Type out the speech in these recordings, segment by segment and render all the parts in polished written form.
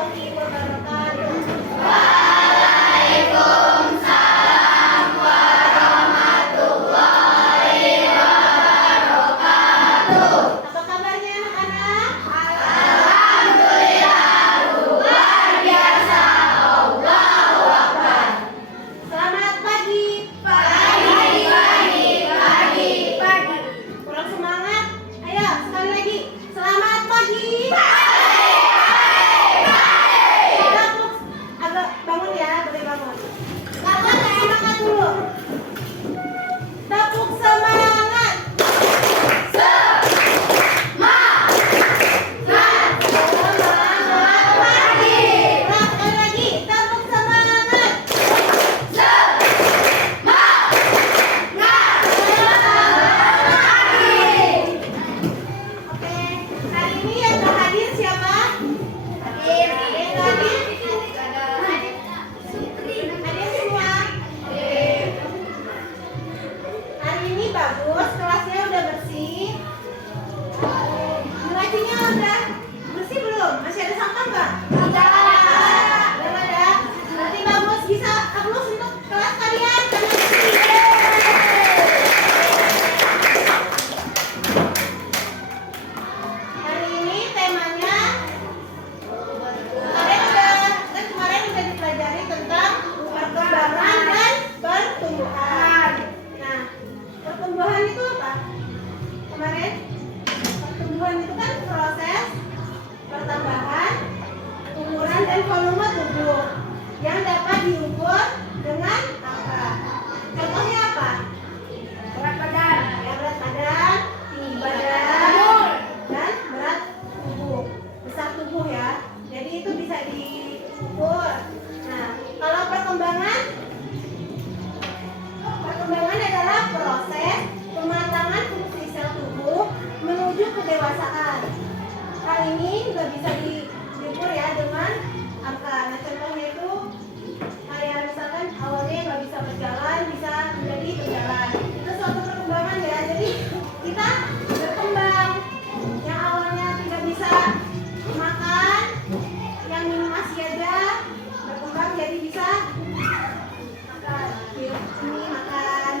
warahmatullahi wabarakatuh. Waalaikumsalam warahmatullahi wabarakatuh. Apa kabarnya anak-anak? Alhamdulillah luar biasa. Allahu Akbar. Selamat pagi. Pagi. Kurang semangat? Ayo sekali lagi. Selamat pagi. Tepuk. Agak bangun ya, boleh bangun. Semangat dulu. Tepuk semangat. Selamat pagi. Sekali lagi. Tepuk semangat. Oke. Hari ini yang gak hadir siapa? Hadir semua. Hari ini bagus, kelasnya udah bersih. Jelajinya udah bersih belum? Masih ada sampah nggak? Belum ada. Berarti bagus, bisa upload untuk kelas kalian karena bersih. Hari ini temanya kemarin udah dipelajari tentang perkembangan dan pertumbuhan. Nah, pertumbuhan itu apa? Kemarin pertumbuhan itu kan proses pertambahan ukuran dan volume tubuh yang dapat diukur dengan angka. Contohnya apa? Berat badan. Ya, berat badan, tinggi badan, dan berat tubuh, besar tubuh ya. Jadi itu bisa diukur. Nah, kalau perkembangan adalah proses pematangan fungsi sel tubuh menuju kedewasaan. Hal ini nggak bisa diukur ya dengan angka. Nah, contohnya itu kayak misalkan awalnya nggak bisa berjalan, bisa menjadi berjalan. Itu suatu perkembangan ya. Jadi kita berkembang. Yang awalnya tidak bisa makan, yang minum ASI aja berkembang jadi bisa makan. Ini makan.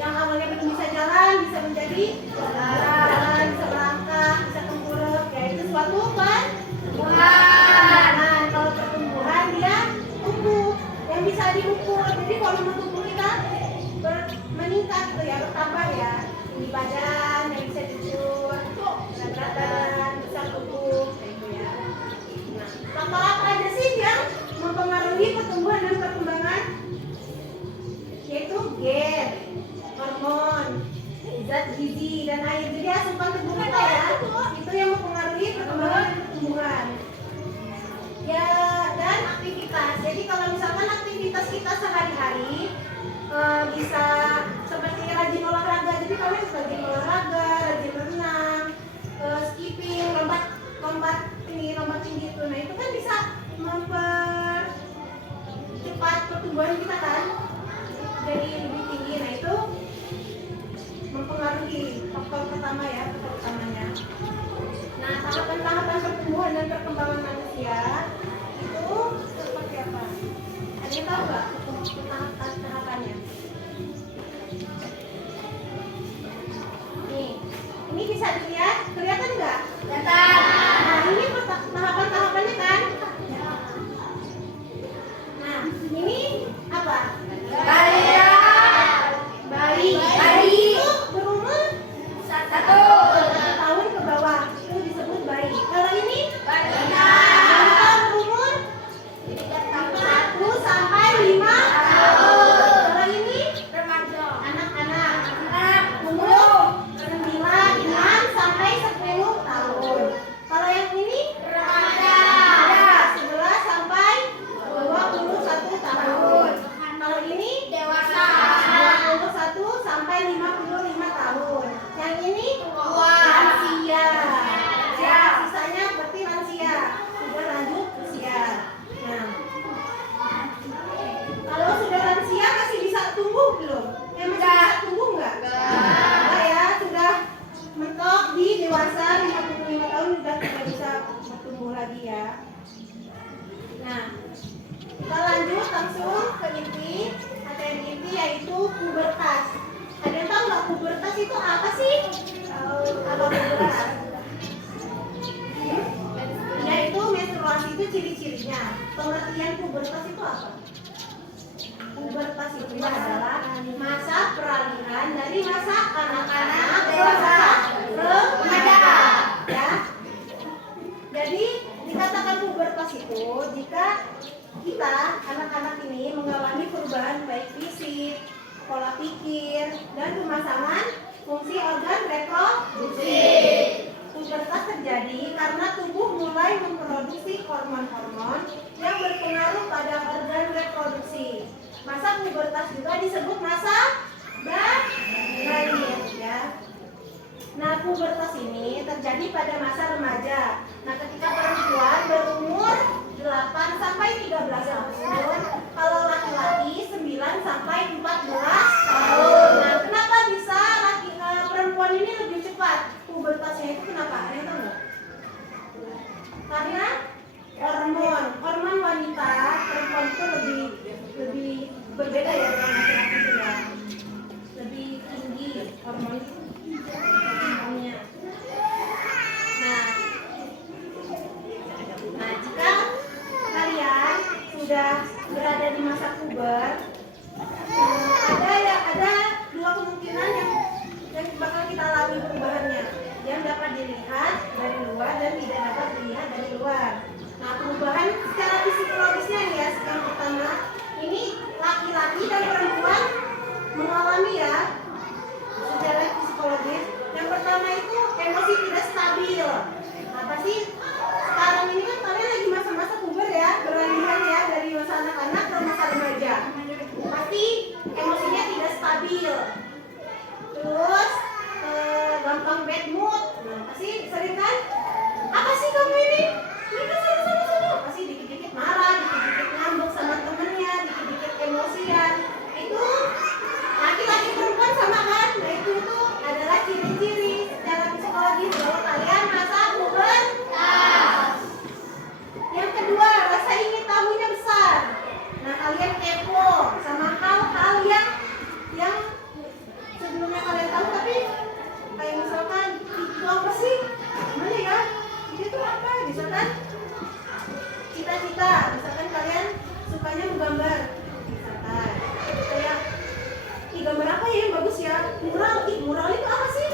Yang awalnya belum bisa jalan bisa menjadi jalan, bisa melangkah, bisa tengkurap. Ya itu suatu pertumbuhan. Nah, kalau pertumbuhan dia tumbuh yang bisa diukur. Jadi volume tubuh kita meningkat gitu ya, bertambah ya. Tinggi badan yang bisa diukur, berat badan, besar tubuh kayak gitu ya. Nah, faktor apa aja sih yang mempengaruhi pertumbuhan dan perkembangan? Yaitu gen, hormon, zat gizi dan air. Jadi asupan tubuh kita ya, itu yang mempengaruhi perkembangan dan pertumbuhan. Ya, dan aktivitas. Jadi kalau misalkan aktivitas kita sehari-hari bisa seperti rajin olahraga. Jadi kalian rajin olahraga, rajin berenang, skipping, lompat tinggi itu. Nah, itu kan bisa mempercepat pertumbuhan kita kan. Jadi lebih tinggi. Nah, itu mempengaruhi faktor pertama ya, faktor utamanya. Nah, tahapan-tahapan pertumbuhan dan perkembangan manusia itu seperti apa? Ada yang tahu nggak tahapannya? Nih, ini bisa dilihat, kelihatan nggak? Nah, ini tahapan-tahapannya kan? Nah, ini apa? Bayi itu berumur 1 tahun ke bawah, itu disebut bayi. Kalau ini balita berumur 1 sampai 5 tahun. Kalau ini anak-anak umur 6 sampai 10 tahun. Kalau yang ini remaja 11 sampai 21 tahun. Kalau ini dewasa 21 sampai 55 tahun. Yang ini lansia. Ya, sisanya berarti lansia, sudah lanjut usia. Nah, kalau sudah lansia masih bisa tumbuh belum? Masih bisa tumbuh nggak? Enggak ya, sudah mentok di dewasa 55 tahun sudah tidak bisa bertumbuh lagi ya. Nah, kita lanjut langsung ke inti. Materi inti yaitu pubertas. Ada yang tahu nggak pubertas itu apa sih? Apa pubertas? Yaitu menstruasi itu ciri-cirinya. Pengertian pubertas itu apa? Pubertas itu adalah masa peralihan dari masa anak-anak ke masa remaja. Ya. Jadi dikatakan pubertas itu jika kita anak-anak ini mengalami perubahan baik fisik, pola pikir, dan pemasangan fungsi organ reproduksi. Pubertas terjadi karena tubuh mulai memproduksi hormon-hormon yang berpengaruh pada organ reproduksi. Masa pubertas juga disebut masa balik, ya. Nah, pubertas ini terjadi pada masa remaja. Nah, ketika perempuan berumur 8 sampai 13 tahun, kalau laki-laki 9 sampai 14 tahun. Nah, kenapa bisa perempuan ini lebih cepat pubertasnya itu? Kenapa? Ada yang tahu nggak? Karena hormon wanita perempuan itu lebih berbeda ya dengan laki-laki itu ya. Lebih tinggi hormonnya. Nah, jika kalian sudah berada di masa puber, ada dua kemungkinan yang bakal kita alami perubahannya, yang dapat dilihat dari luar dan tidak dapat dilihat dari luar. Nah, perubahan secara psikologisnya ya, yang pertama ini laki-laki dan perempuan mengalami ya secara psikologis. Yang pertama itu emosi tidak stabil. Apa sih? Sekarang ini kan kalian lagi masa-masa puber ya, peralihan ya dari masa anak-anak ke masa remaja. Pasti emosinya tidak stabil. Terus gampang bad mood. Nah, pasti sering kan? Apa sih kamu ini? Ini kan seru-seru. Pasti dikit-dikit marah, dikit-dikit ngambek sama temennya, dikit-dikit emosian. Itu laki-laki perempuan sama kan? Nah, itu adalah ciri-ciri secara psikologis bahwa kalian masa pubertas. Yang kedua, rasa ingin tahunya besar. Nah, kalian kepo sama hal-hal yang sebelumnya kalian tahu, tapi kayak misalkan itu apa sih? Gimana ya? Itu apa? Misalkan cita-cita, misalkan kalian sukanya menggambar, misalkan kayak gambar apa ya yang bagus ya? Mural itu apa sih?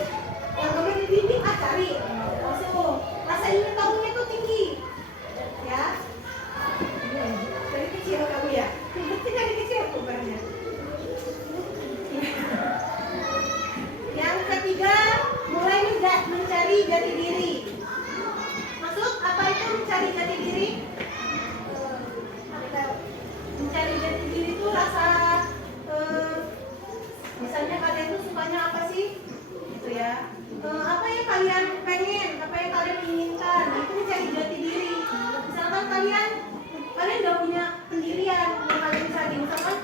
Yang gambar di dinding, cari. Langsung rasa ingin tahunya itu tinggi, ya. Dari kecil kamu ya? Dari kecil gambarnya. Yang ketiga, mulai mencari jati diri. Maksud apa itu mencari jati diri? Mencari jati diri itu rasa misalnya kalian tuh sukanya apa sih? Gitu ya. Apa yang kalian pengen, apa yang kalian inginkan, itu mencari jati diri. Misalkan kalian nggak punya pendirian yang kalian cari, misalkan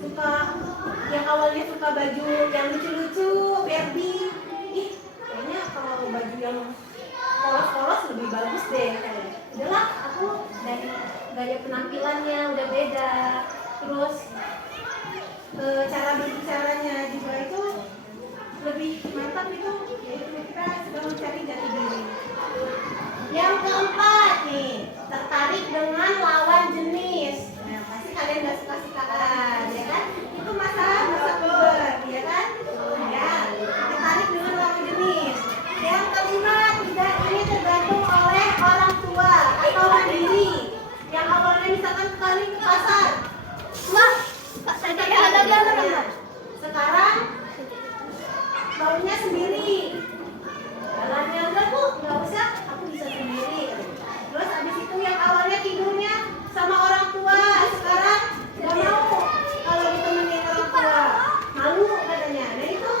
suka yang awalnya suka baju yang lucu-lucu, Barbie, kayaknya kalau baju yang polos-polos lebih bagus deh. Udahlah, aku dari gaya penampilannya udah beda, terus cara berbicaranya juga itu lebih mantap itu, yaitu kita sedang mencari jati diri. Yang keempat nih, tertarik dengan lawan jenis. Nah, pasti kalian gak suka-sukaan, ya kan? Itu masa puber, ya kan? Ya, tertarik dengan lawan jenis. Yang kelima, tidak ingin tergantung oleh orang tua atau mandiri. Yang awalnya misalkan kalian ke pasar, wah, sekarang maunya sendiri. Jalannya udah bu, nggak usah, aku bisa sendiri. Terus abis itu yang awalnya tidurnya sama orang tua, sekarang nggak mau kalau ditemenin orang tua, malu katanya. Nah itu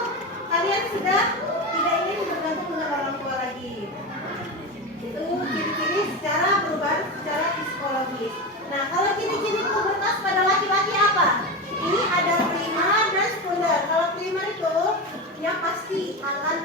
kalian sudah tidak ingin bergantung dengan orang tua lagi. Itu ciri-ciri secara perubahan secara psikologis. Nah, kalau ciri-ciri pubertas pada laki-laki apa? Ini ada primer dan sekunder. Kalau primer itu yang pasti akan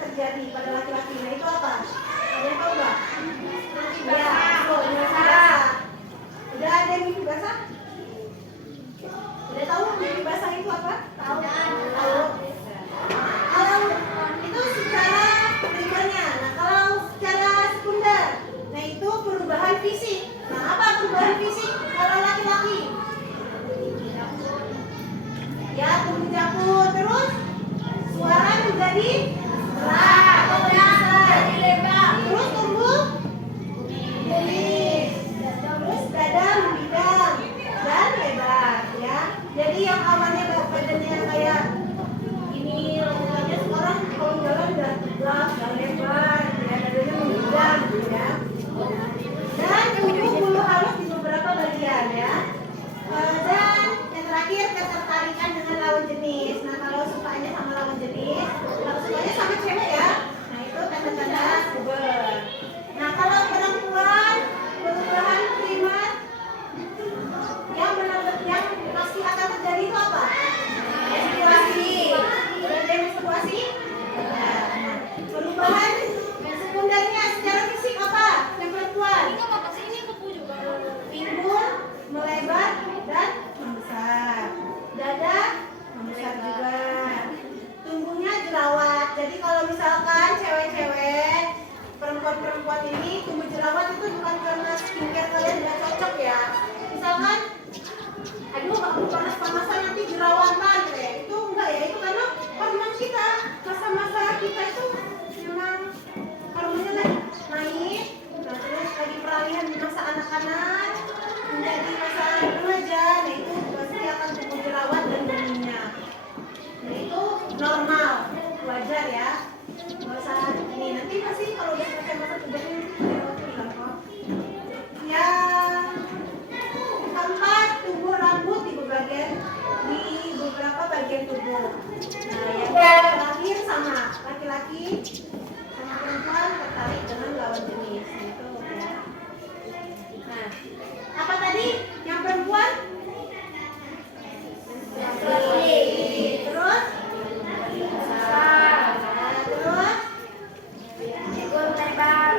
perempuan ini tumbuh jerawat itu bukan karena skincare kalian nggak cocok ya. Misalkan, aduh aku panas-panasan nanti jerawatan deh. Itu enggak ya, itu karena hormon kita, masa-masa kita itu memang hormonnya lagi naik. Nah terus lagi peralihan di masa anak-anak menjadi masa remaja, nah itu pasti akan tumbuh jerawat dan berminyak. Nah itu normal, wajar ya. Nggak usah ini, nanti pasti kalau udah selesai masa pubernya itu jerawatnya hilang kok. Yang keempat, tumbuh rambut di beberapa bagian tubuh. Nah yang terakhir sama laki-laki sama perempuan tertarik dengan lawan jenis gitu ya. Nah apa tadi yang perempuan? Terus? Terus? Ikut lebar.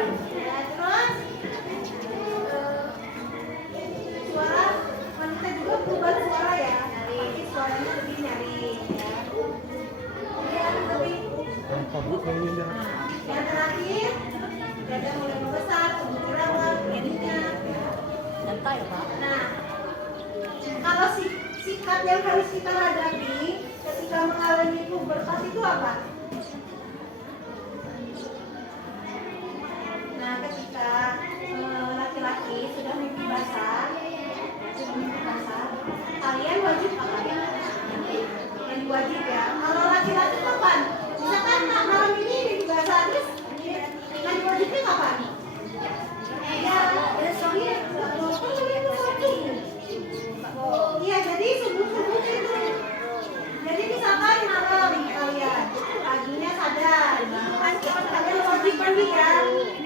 Terus? Suara wanita juga perubahan suara ya. Tapi suaranya lebih nyaring ya. Kemudian lebih. Nah, yang terakhir dada mulai membesar, tumbuh jerawat, minyak. Nah, kalau sikap yang harus kita hadapi ketika mengalami pubertas itu apa? Nah, ketika laki-laki sudah mimpi basah, kalian wajib apa? Yang wajib ya. Kalau laki-laki kapan? Misalkan malam ini mimpi basah, terus yang wajibnya kapan? Ya, besok ya. Iya, jadi subuh-subuh itu. Jadi misalkan malam kalian, paginya sadar, kan kalian wajib mandi ya.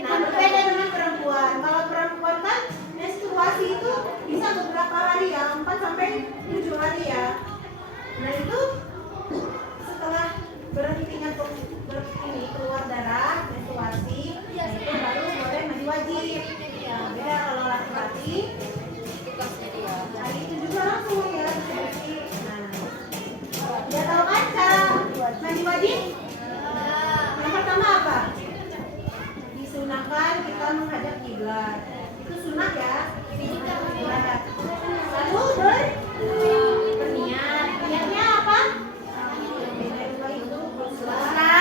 Nah, berbeda dengan perempuan. Kalau perempuan kan menstruasi itu bisa beberapa hari ya, 4 sampai 7 hari ya. Nah itu setelah berhentinya keluar darah menstruasi, nah itu baru boleh mandi wajib. Ya, beda kalau laki-laki. Hari itu juga langsung ya bersih. Nah, udah tahu kan cara mandi wajib? Yang pertama apa? Disunahkan kita menghadap kiblat. Itu sunah ya. Kiblat. Lalu berniat. Niatnya apa? Itu bersuara.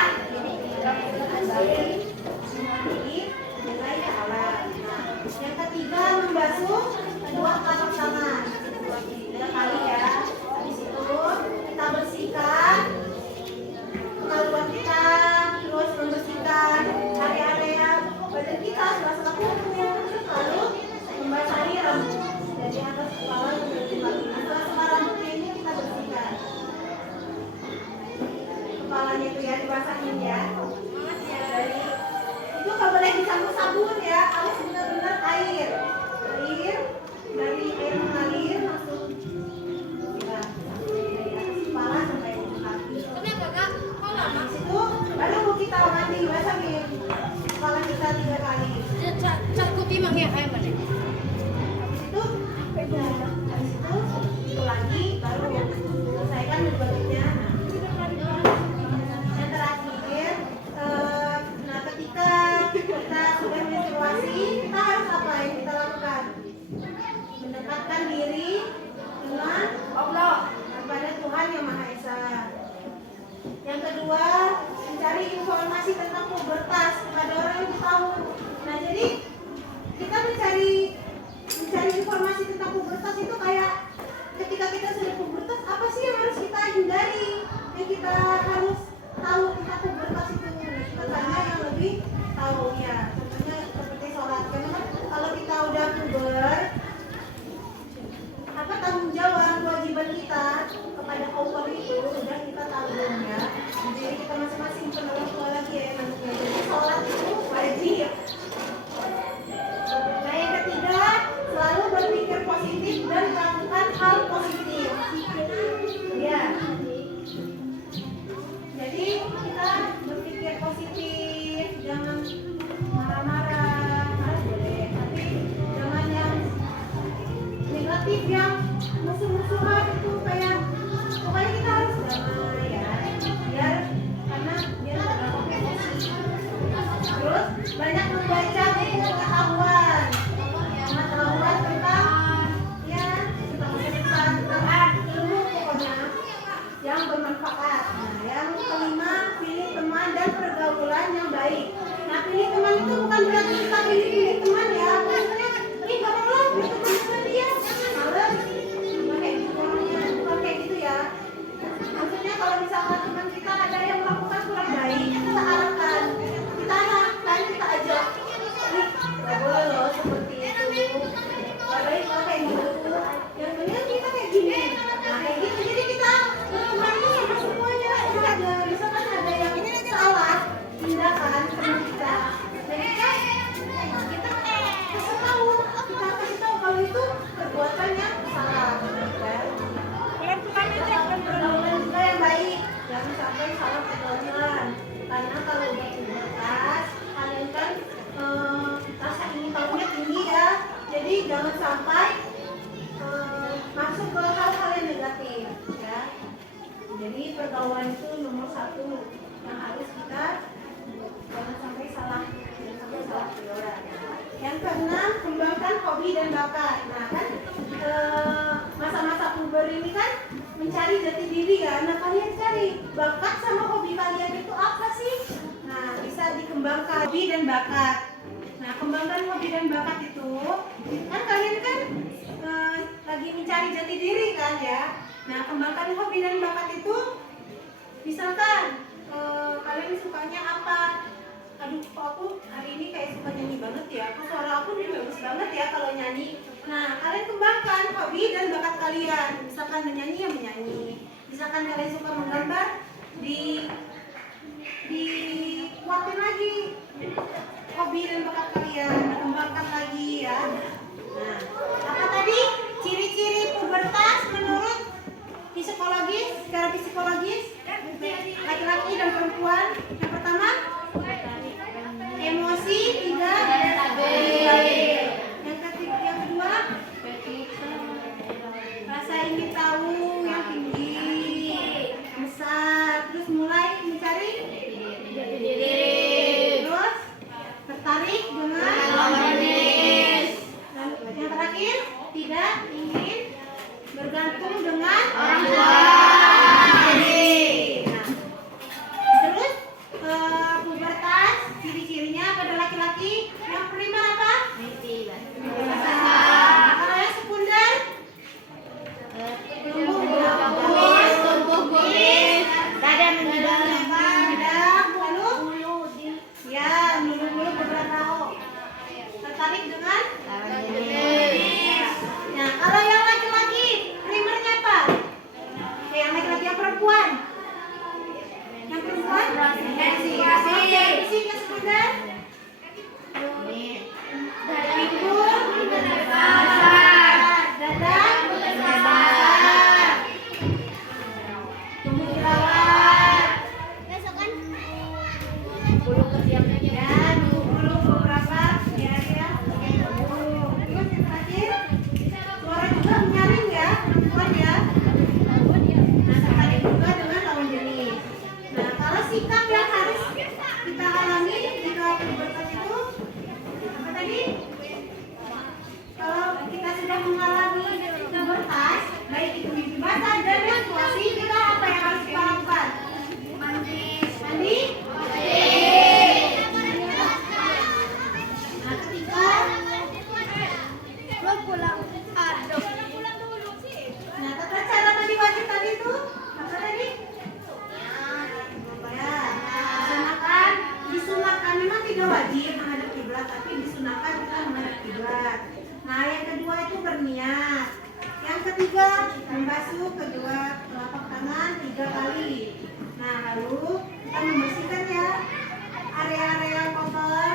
Yang ketiga membasuh kedua telapak tangan 3 kali ya. Habis itu kita bersihkan keluar kita, terus membersihkan area-area badan kita, sela-sela kuku, lalu membasahi rambut dari atas kepala sampai ke kaki. Sela-sela rambutnya ini kita bersihkan. Kepalanya itu ya dibasahin ya. Dari itu nggak boleh dicampur sabun ya, harus benar-benar air dari air mengalir masuk ya, dari atas kepala sampai ke kaki. Habis itu baru kita mandi basahin kepala kita 3 kali. Habis itu itu lagi baru selesaikan berbaliknya. Yang terakhir, nah ketika kita sudah menstruasi, kita harus apa yang kita lakukan? Mendekatkan diri dengan Allah kepada Tuhan Yang Maha Esa. Yang kedua, mencari informasi tentang pubertas kepada orang yang tahu. Nah, jadi kita mencari informasi tentang pubertas itu kayak ketika kita sudah pubertas, apa sih yang harus kita hindari? Yang kita harus tahu tentang pubertas itu. Kita tanya yang lebih tahu ya. Contohnya seperti sholat. Karena kan kalau kita udah puber, apa tanggung jawab kewajiban kita kepada Allah itu sudah kita tanggung ya. Jadi kita masing-masing bukan orang tua lagi ya manusia. Jadi sholat itu wajib. Nah yang ketiga, selalu berpikir positif dan melakukan hal positif. Ya. Jadi kita berpikir positif, jangan marah jangan sampai masuk ke hal-hal yang negatif, ya. Jadi pergaulan itu nomor satu yang harus kita jangan sampai salah pergaulan. Yang keenam, kembangkan hobi dan bakat. Nah kan masa-masa puber ini kan mencari jati diri kan. Nah kalian cari bakat sama hobi kalian itu apa sih? Nah bisa dikembangkan hobi dan bakat. Nah kembangkan hobi dan bakat itu kan kalian kan lagi mencari jati diri kan ya. Nah kembangkan hobi dan bakat itu misalkan kalian sukanya apa? Aduh, kok aku hari ini kayak suka nyanyi banget ya. Kok suara aku nih bagus banget ya kalau nyanyi. Nah, kalian kembangkan hobi dan bakat kalian. Misalkan menyanyi ya menyanyi. Misalkan kalian suka menggambar, dikuatin lagi hobi dan bakat kalian, kembangkan lagi ya. Nah, apa tadi? Ciri-ciri pubertas menurut psikologis, secara psikologis, laki-laki dan perempuan. Yang pertama, emosi tidak stabil. Yang kedua, rasa ingin tahu yang tinggi, besar. Terus mulai mencari diri. Terus tertarik dengan lawan jenis. Dan yang terakhir, tidak ingin bergantung dengan orang tua. Pubertas, ciri-cirinya pada laki-laki yang primer apa? Kalau yang sekunder, tumbuh kumis, dada mengidap, bulu, ya, bulu berwarna. Tertarik dengan? Nah, kalau yang laki-laki, primernya apa? Yang laki-laki yang perempuan? Yang perempuan? Fisik yang sekunder? Pinggul, dada, tumbuh jerawat, bulu ketiaknya dan bulu beberapa kira-kira. Terus yang terakhir, suara juga menyaring ya, perempuan ya. Nah, tertarik juga dengan lawan jenis. Nah, kalau sikap yang harus kita alami jika pubertas itu apa tadi? Kalau kita sudah mengalami pubertas, baik itu mimpi basah dan menstruasi, kita apa yang harus kita lakukan? Mandi. Nah, ketika nah, tata cara mandi wajib tadi itu apa tadi? Disunahkan, memang tidak wajib menghadap kiblat, tapi disunahkan kita menghadap kiblat. Nah, yang kedua itu berniat. Yang ketiga membasuh kedua telapak tangan 3 kali. Nah, lalu kita membersihkan ya area-area kotor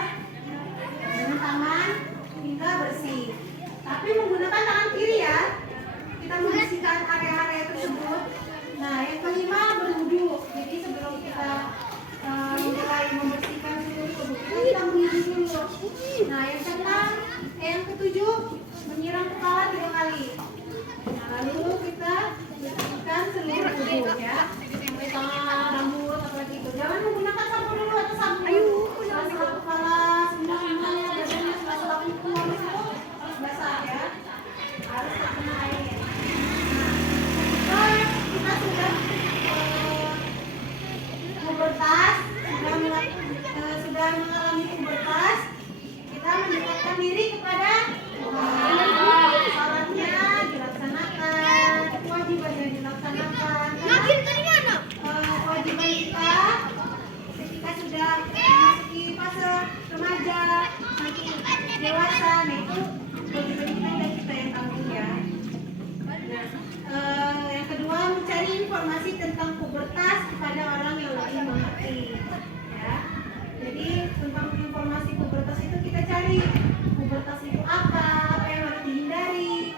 dengan tangan hingga bersih. Tapi menggunakan tangan kiri ya. Kita membersihkan area-area tersebut. Nah, yang kelima berwudu. Jadi sebelum kita mulai membersihkan seluruh tubuh kita berwudu dulu. Nah, yang ketujuh menyiram kepala 3 kali. Nah, lalu kita bersihkan seluruh tubuh ya, tangan, rambut, apalagi itu. Jangan menggunakan sampo dulu atau sabun. Setelah kepala, semuanya, badannya, setelah kuku, habis itu harus basah ya, harus terkena air. Nah, kita sudah pubertas, sudah mengalami pubertas, kita mendekatkan diri kepada Tuhan. Salatnya dilaksanakan, kewajibannya dilaksanakan. Kewajiban kita ketika sudah memasuki fase remaja, nanti dewasa, nah itu kewajiban kita dan kita yang tanggung ya. Nah, yang kedua mencari informasi tentang pubertas kepada orang yang lebih mengerti ya. Jadi tentang informasi pubertas itu kita cari pubertas itu apa yang harus dihindari,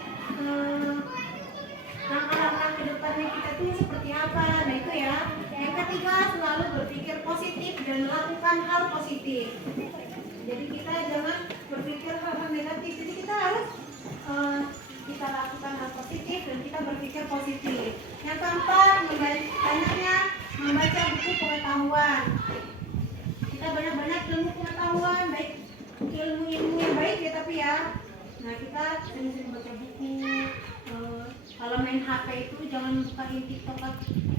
langkah-langkah ke depannya kita tuh seperti apa. Nah itu ya. Yang ketiga selalu berpikir positif dan melakukan hal positif. Jadi kita jangan berpikir hal-hal negatif. Jadi kita harus lupa banyaknya membaca buku pengetahuan. Kita banyak-banyak ilmu pengetahuan, baik ilmu-ilmu yang baik ya tapi ya. Nah kita sering-sering baca buku. Kalau main HP itu jangan bukain TikTok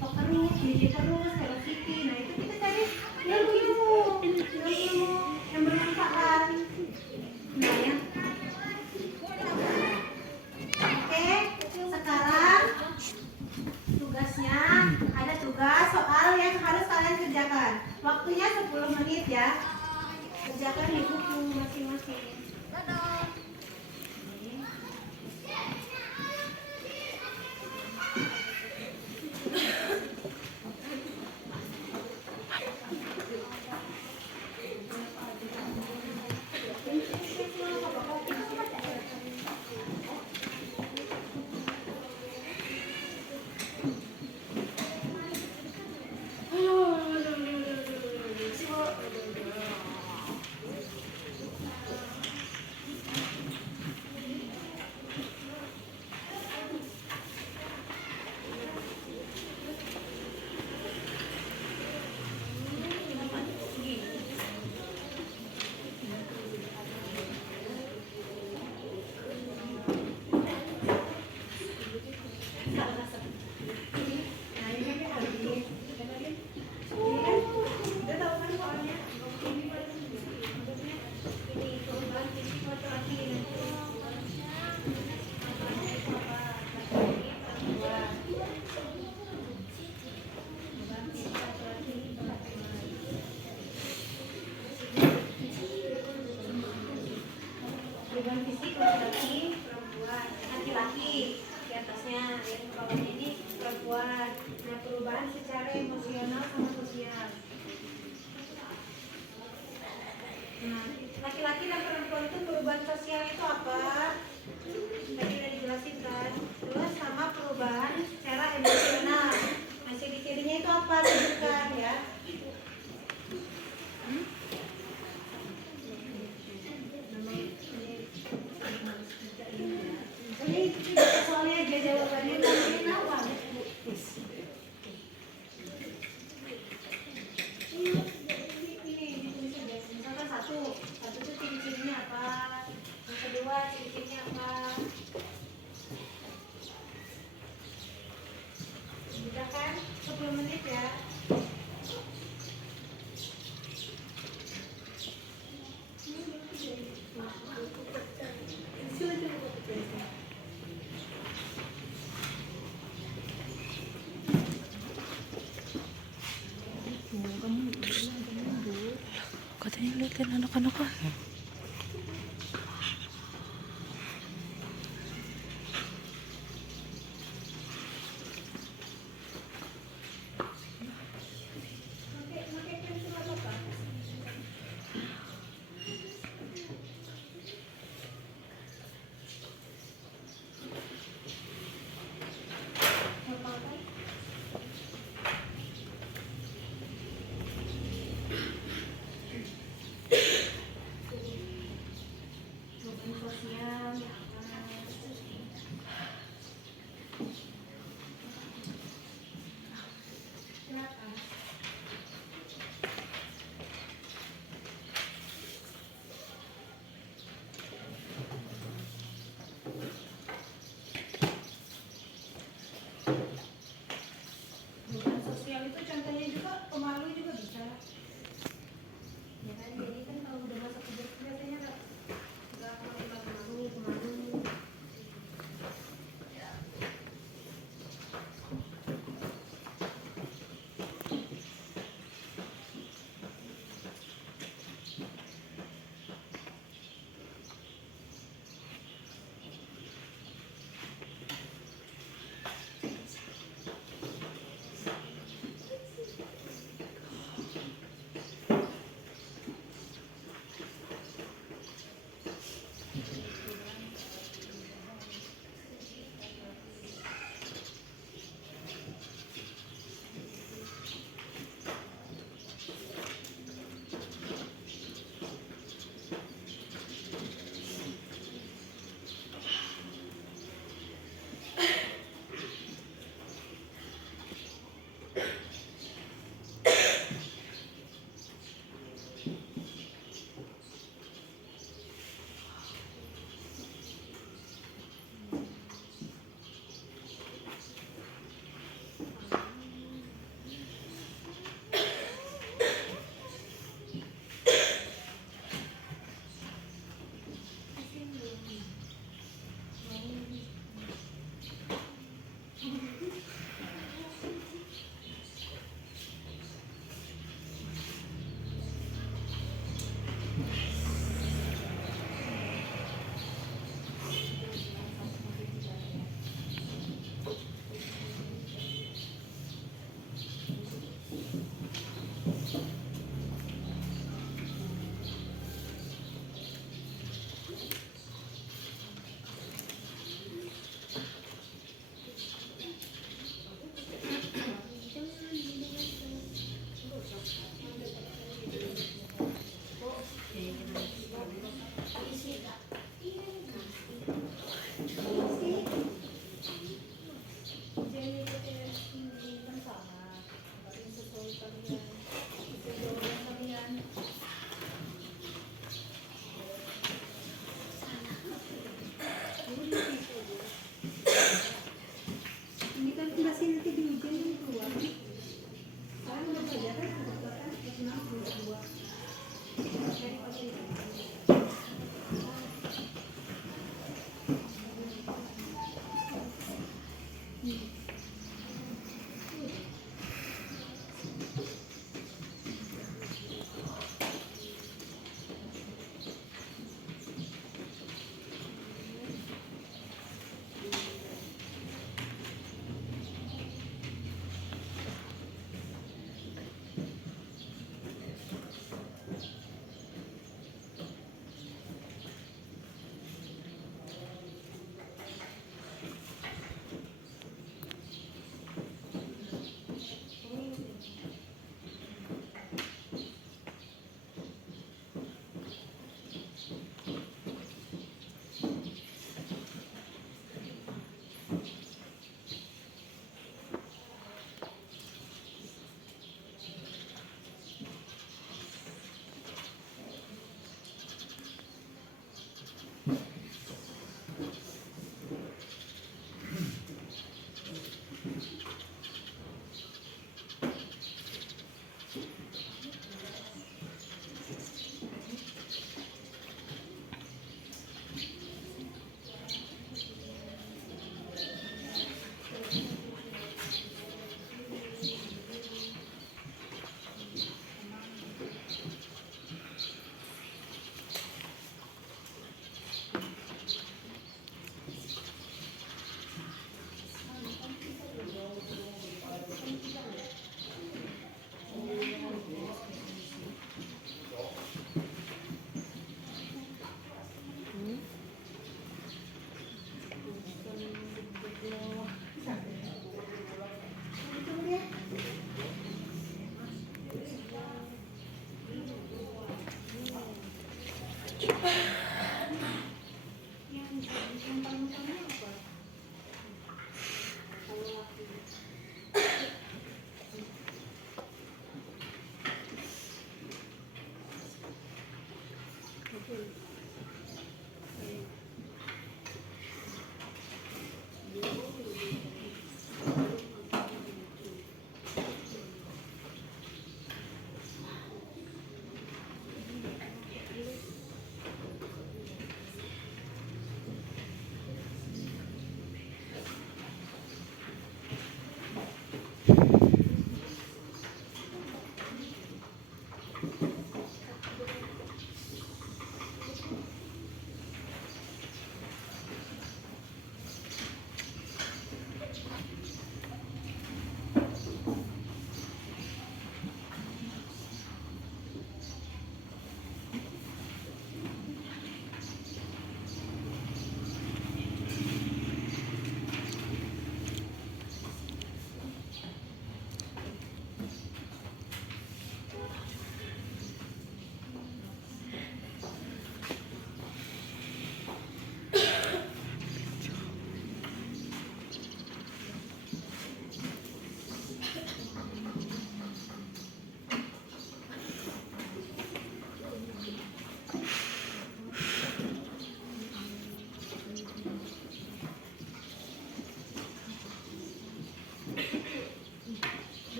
terus, DJ terus, Hello Kitty. Nah itu kita cari ilmu-ilmu yang bermanfaat. Nah ya. Oke, sekarang tugasnya ada tugas soal yang harus kalian kerjakan. Waktunya 10 menit ya. Kerjakan di buku masing-masing. Perubahan fisik laki-laki, perempuan, laki-laki di atasnya, yang di bawahnya ini perempuan. Nah, perubahan secara emosional sama sosial. Nah, laki-laki dan perempuan itu perubahan sosial itu apa? Tadi udah dijelasin kan. Terus sama perubahan secara emosional. Nah, ciri-cirinya itu apa? Tunjukkan ya. Soalnya dia jawabannya namanya apa? Ini ditulis aja. Misalkan satu itu ciri-cirinya apa? Yang kedua ciri-cirinya apa? Sudah kan? 10 menit ya. Katanya liatin anak-anak kan.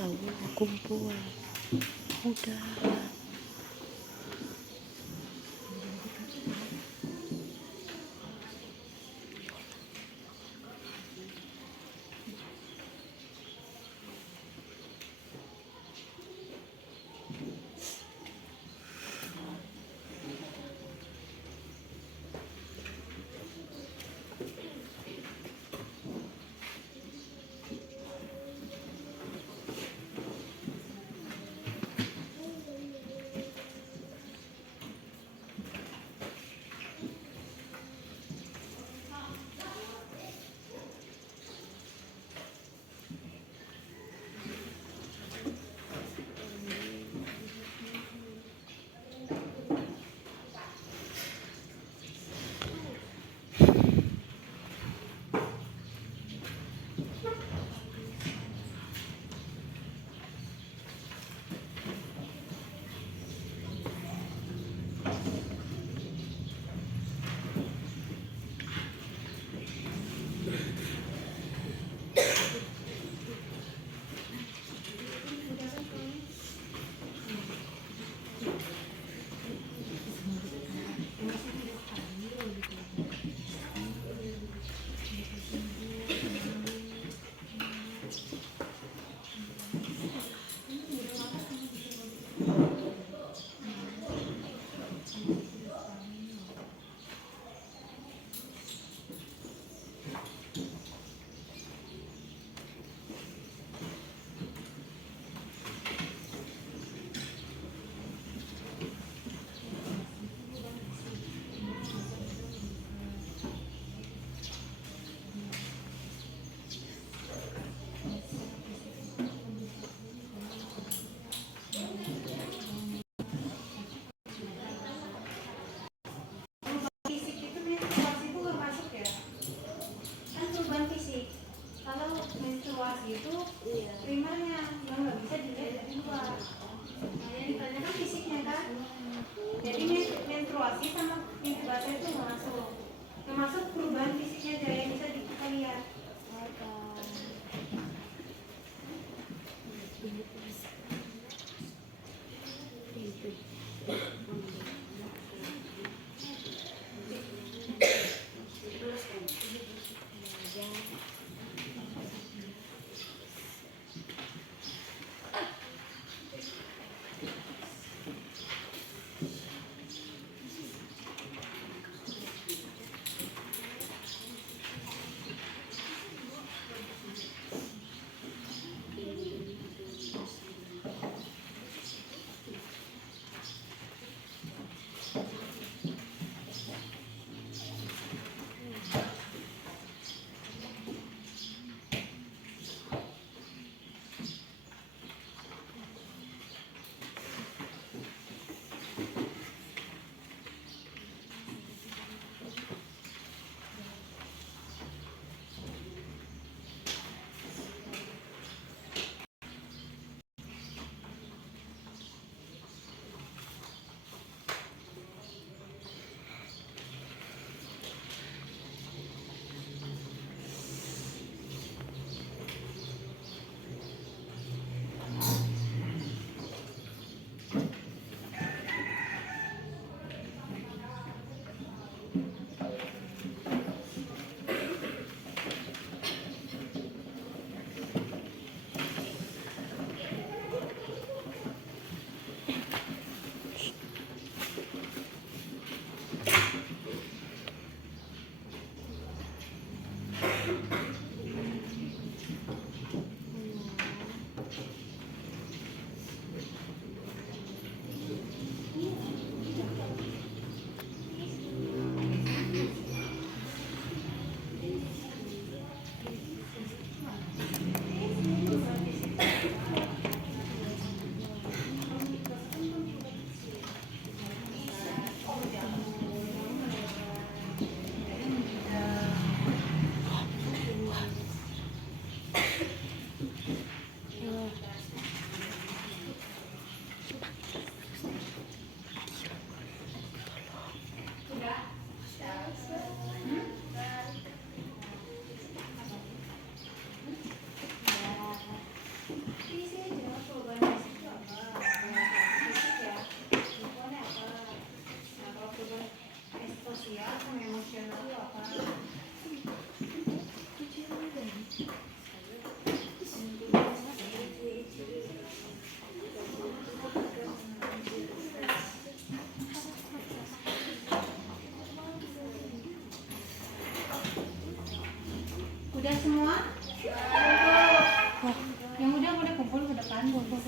tahu kumpul udah. Fisik itu menstruasi itu nggak masuk ya? Kan perubahan fisik. Kalau menstruasi itu primernya yang nggak bisa dilihat dari luar. Nah, yang ditanyakan fisiknya kan. Jadi menstruasi sama inkubasi itu nggak masuk. Yang masuk perubahan fisiknya aja yang bisa kita lihat. semua? Yang udah kumpul ke depan. Udah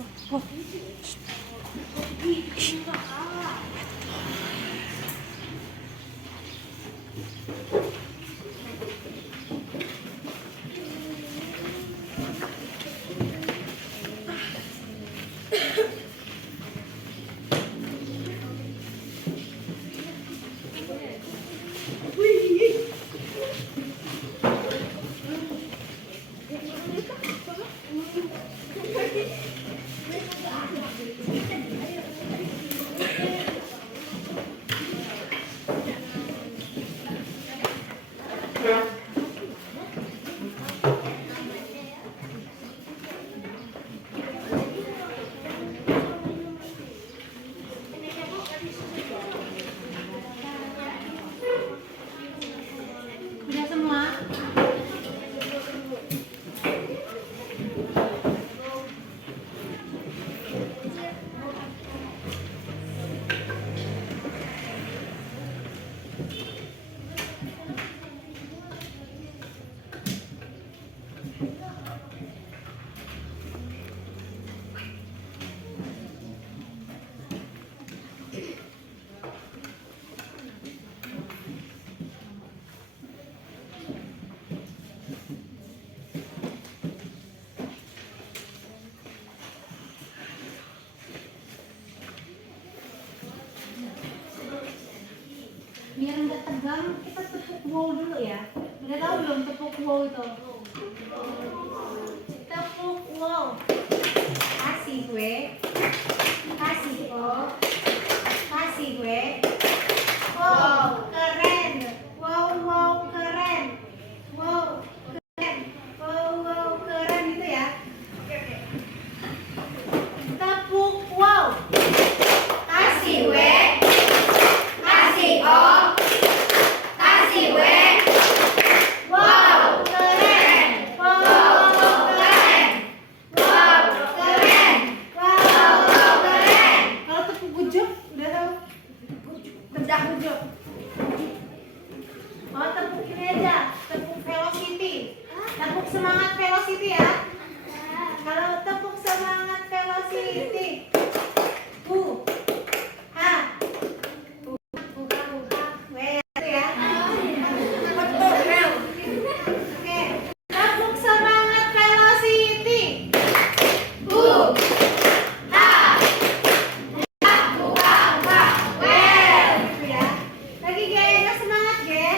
semua? Biar nggak tegang, kita tepuk wow dulu ya. Udah tahu belum tepuk wow itu? Tepuk wow. Kasih gue. Kasih kok. Kasih gue. Wow, keren. Wow, wow, keren. Wow, keren. Wow, wow, keren gitu ya. Tepuk wow. Kasih gue. Kasih oh. Kasih gue. Wow, keren. Wow, keren. Wow, keren. Wow, keren. Kalau tepuk gujuk, udah tahu? Bedak gujuk. Oh, tepuk ini aja. Tepuk velocity. Tepuk semangat velocity ya. Kalau tepuk semangat velocity. Ha. Tepuk semangat velocity. Lagi gaya semangat ya.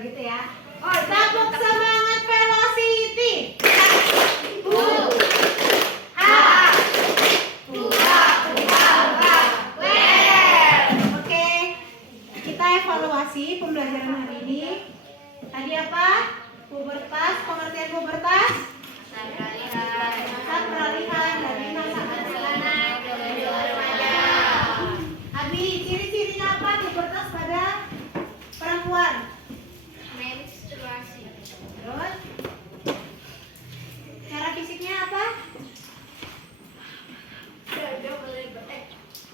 Gitu ya. Tepuk semangat velocity. Oke, kita evaluasi pembelajaran hari ini. Tadi apa? Pubertas, pengertian pubertas. Masa peralihan dari masa anak ke remaja. Abi, ciri-cirinya apa pubertas pada perempuan? Menstruasi. Terus, cara fisiknya apa? Dada melebar.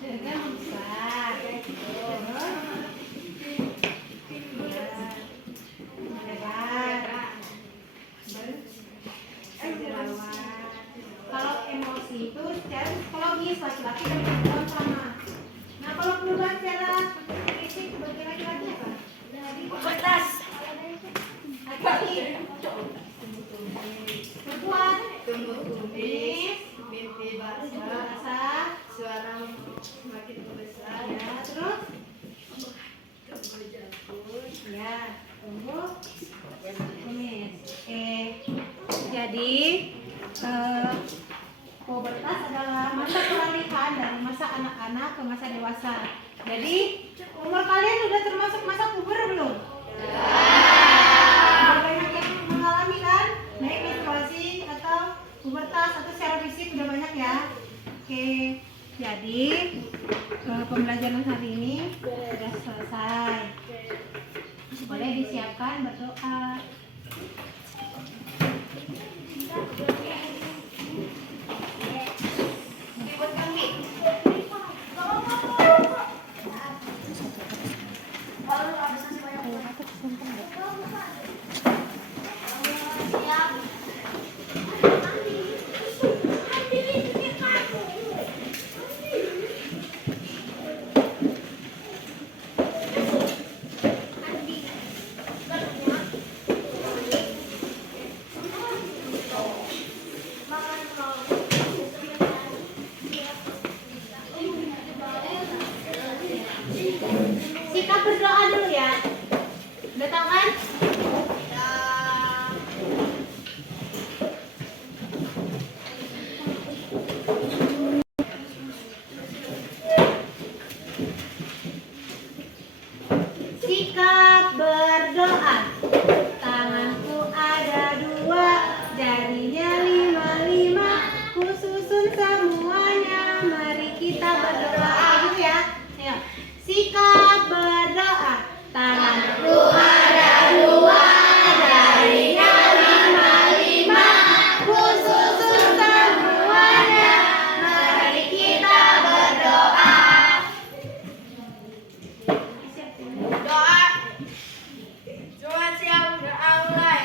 Dada membesar. Kalau emosi itu secara psikologis laki-laki dan perempuan sama. Nah, kalau perubahan secara fisik bagi laki-laki apa? Pubertas. Laki-laki perempuan Tumbuh kumis, mimpi basah, basah, suara makin membesar, ya, terus tumbuh jangkut. ya tumbuh kumis. Oke, jadi pubertas adalah masa peralihan dari masa anak-anak ke masa dewasa. Jadi umur kalian udah termasuk masa puber belum? Udah banyak yang mengalami kan, baik menstruasi atau pubertas atau secara fisik udah banyak ya. Oke, jadi pembelajaran hari ini sudah selesai. Boleh disiapkan berdoa. Sikap berdoa dulu ya. Udah tahu kan? Sikap berdoa. Tanganku ada 2, jarinya 5, ku susun semuanya. Mari kita berdoa. Gitu ya. Ayo. Sikap berdoa. Tanganku ada 2, jarinya 5, ku susun semuanya. Mari kita berdoa. Doa. Coba siap doa mulai.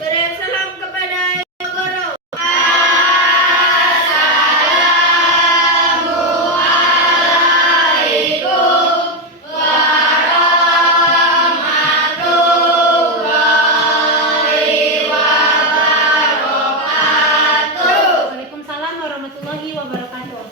Beri salam kepada Ibu Guru. Waalaikumsalam warahmatullahi wabarakatuh.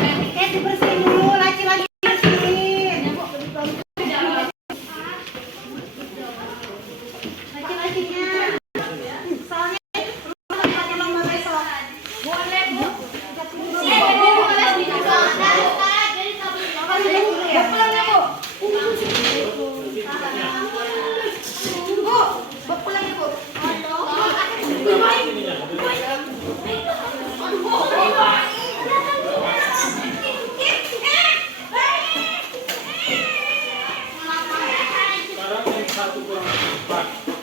Etiket dibersihin dulu, laci-laci bersihin. Laci-lacinya. Soalnya pakai lomba besok. Boleh, Bu. Sekarang yang 1 kurang 4.